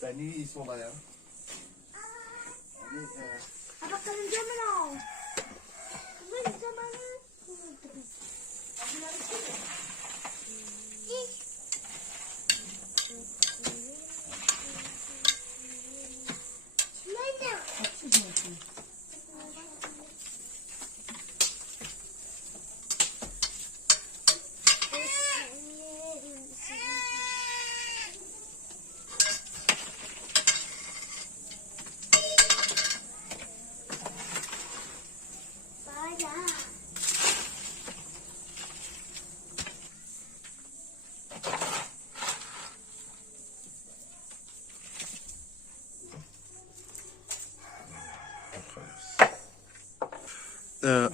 Penîr sola ya. Apa karınca mı al? Kızın zamanı.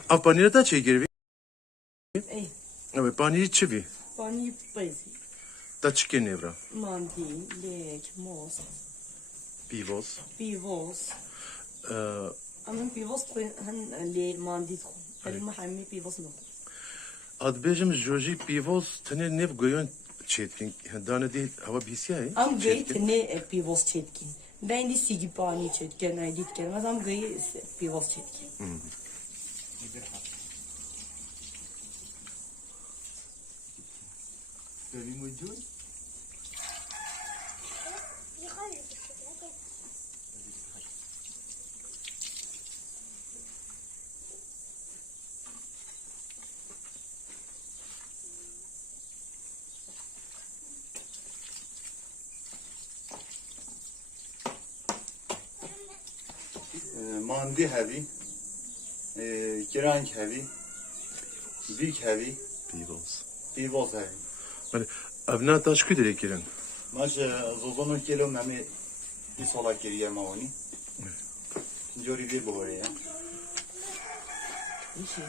A panîrê te çêkirî? Ey, Ew panîrî çi bî? panîr peyzî. Te çi kê nêvra? Mandi, lêk, mos, Pîvoz. pîvoz. Ama pîvoz hen lê mandi dixwin. Herî me hemî pîvoz naxwin. Adibêjim jojî pîvoz tenê nêv goyan çêdikîn. Hindane dê hewa bîsiya Am gayî tenê pîvoz çêdikîn. Bendî sîgî panîr çêdikin, aydî dikin. Ez am gayî pîvoz çêdikîn. Devim ucuz. Mandi heavy, kirank heavy, big heavy, Pîvoz. pivot heavy. Hani ev ne taş kü direk kirin? Maç zozonu kilo memi bir solak geriye mavani. Jori bir bu ya. İşi.